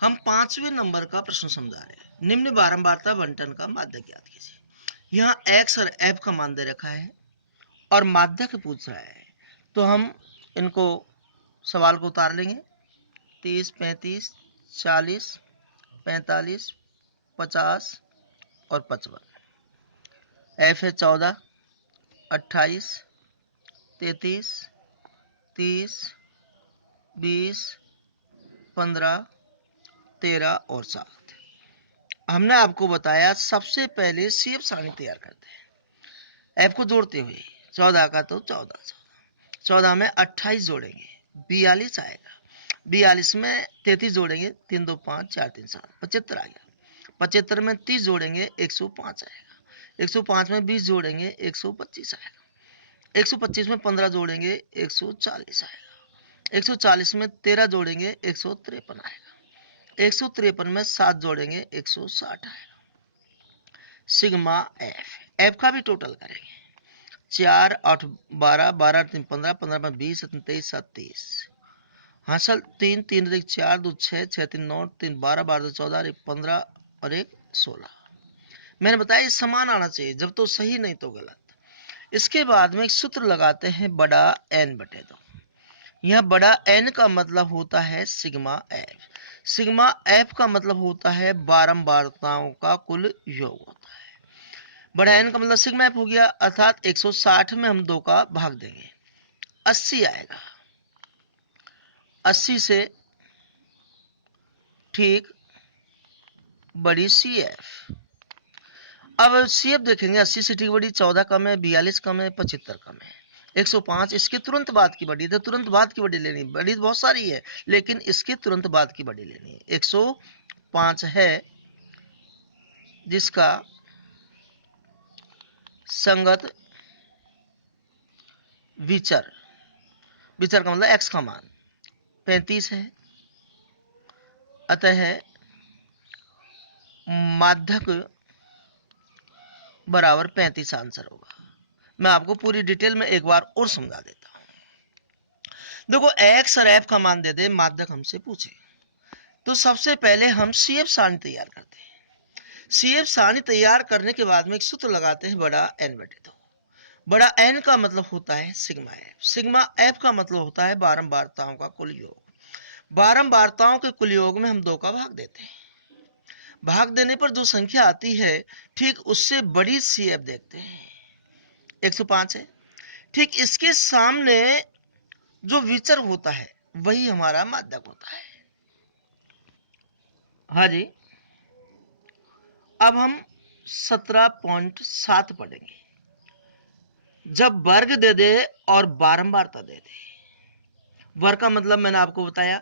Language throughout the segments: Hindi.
हम 5वें नंबर का प्रश्न समझा रहे हैं। निम्न बारंबारता बंटन का माध्यक ज्ञात कीजिए। यहाँ x और f का मान दे रखा है और माध्यक पूछ रहा है, तो हम इनको सवाल को उतार लेंगे। 30, 35, 40, 45, 50 और 55। f है 14, 28, 33, 30, 20, 15, 13 और 7। हमने आपको बताया सबसे पहले सीएफ सारणी तैयार करते हैं। एफ को जोड़ते हुए 14 का तो 14, 14 में 28 जोड़ेंगे 42 आएगा। 42 में 33 जोड़ेंगे 3 2 5 4 3 7 75 आ गया। 75 में 30 जोड़ेंगे 105 आएगा। 105 में 20 जोड़ेंगे 125 आएगा। 125 में 15 जोड़ेंगे 140 आएगा। 140 में 13 जोड़ेंगे 153 आएगा। 153 में 7 जोड़ेंगे 160 आएगा। सिग्मा एफ, एफ का भी टोटल करेंगे। 4 8 12, 12 3 15, 15 में 20, 23 7 30। हासिल 3 3 1 4 2 6 6 3 9 3 12 12 14 1 15 और 1 16। मैंने बताया ये समान आना चाहिए, जब तो सही नहीं तो गलत। इसके बाद में एक सूत्र लगाते हैं बड़ा n बटे 2। यह बड़ा n का मतलब होता है सिग्मा एफ। सिग्मा एफ का मतलब होता है बारंबारताओं का कुल योग होता है। बड़ा एन का मतलब सिग्मा एफ हो गया, अर्थात 160 में हम 2 का भाग देंगे 80 आएगा। 80 से ठीक बड़ी सी एफ। अब सी एफ देखेंगे, 80 से ठीक बड़ी 14 कम है, 42 कम है, 75 कम है, 105। इसके तुरंत बाद की बड़ी, तो तुरंत बाद की बड़ी लेनी, बड़ी बहुत सारी है लेकिन इसके तुरंत बाद की बड़ी लेनी है। 105 है जिसका संगत विचर, विचर का मतलब एक्स का मान 35 है, अतः माध्यक बराबर 35 आंसर होगा। मैं आपको पूरी डिटेल में एक बार और समझा देता हूं। देखो एक्स और एफ का मान दे दे, माध्यक हमसे पूछे, तो सबसे पहले हम सीएफ सारणी तैयार करते हैं। सीएफ सारणी तैयार करने के बाद में एक सूत्र लगाते हैं बड़ा एन बटे 2। बड़ा एन का मतलब होता है सिग्मा एफ। सिग्मा एफ का मतलब होता है बारंबारताओं का कुल योग। बारंबारताओं के कुल योग में हम 2 का भाग देते हैं। भाग देने पर जो संख्या आती है ठीक उससे बड़ी सीएफ देखते हैं। 105 है, ठीक इसके सामने जो विचर होता है वही हमारा माध्यक होता है। हाँ जी, अब हम 17.7 पढ़ेंगे। जब वर्ग दे दे और बारंबारता दे दे। वर्ग का मतलब मैंने आपको बताया,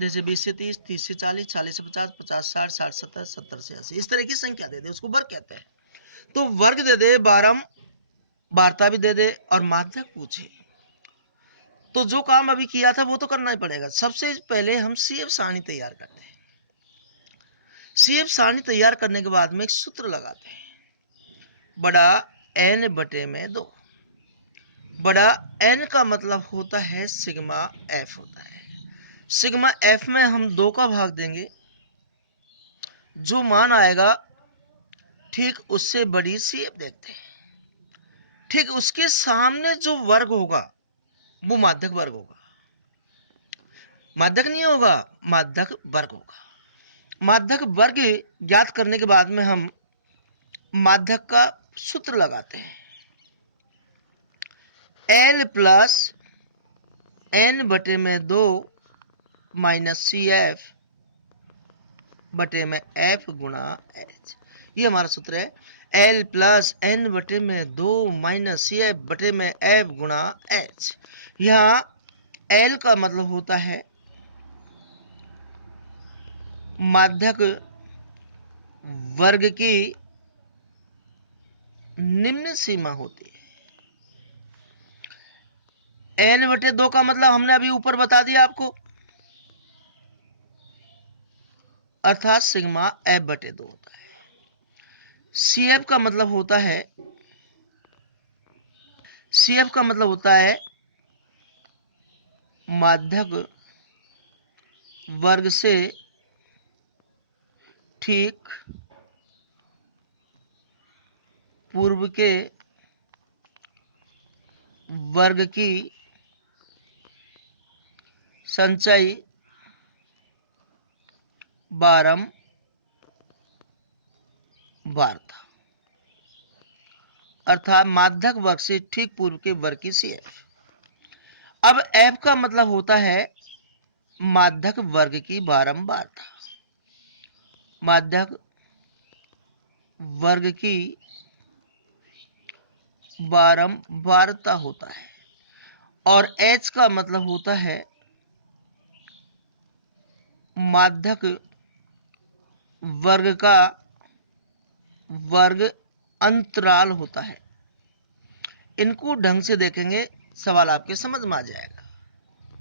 जैसे 20 से 30, 30 से 40, 40 से 50, 50 60, 60 70, 70 से 80, इस तरह की संख्या दे दे उसको वर्ग कहते हैं। तो वर्ग दे दे, बारंबारता भी दे दे और माध्यक पूछे, तो जो काम अभी किया था वो तो करना ही पड़ेगा। सबसे पहले हम सीएफ सारणी तैयार करते हैं। सीएफ सारणी तैयार करने के बाद में एक सूत्र लगाते हैं, बड़ा एन बटे में 2। बड़ा एन का मतलब होता है सिग्मा एफ होता है। सिग्मा एफ में हम 2 का भाग देंगे, जो मान आएगा ठीक उससे बड़ी सीएफ देखते हैं। ठीक उसके सामने जो वर्ग होगा वो माध्यक वर्ग होगा, माध्यक नहीं होगा, माध्यक वर्ग होगा। माध्यक वर्ग ज्ञात करने के बाद में हम माध्यक का सूत्र लगाते हैं, एल प्लस एन बटे में 2 माइनस सी एफ बटे में एफ गुणा एच। ये हमारा सूत्र है, एल प्लस एन बटे में 2 माइनस सी एफ बटे में एफ गुणा एच। यहाँ एल का मतलब होता है माध्यक वर्ग की निम्न सीमा होती है। एन बटे 2 का मतलब हमने अभी ऊपर बता दिया आपको, अर्थात सिग्मा एफ बटे 2 होता है। सीएफ का मतलब होता है, सीएफ का मतलब होता है माध्यक वर्ग से ठीक पूर्व के वर्ग की संचयी बारंबारता, अर्थात माध्यक वर्ग से ठीक पूर्व के वर्ग की CF। अब F का मतलब होता है माध्यक वर्ग की बारंबारता, माध्यक वर्ग की बारंबारता होता है, और H का मतलब होता है माध्यक वर्ग का वर्ग अंतराल होता है। इनको ढंग से देखेंगे, सवाल आपके समझ में आ जाएगा।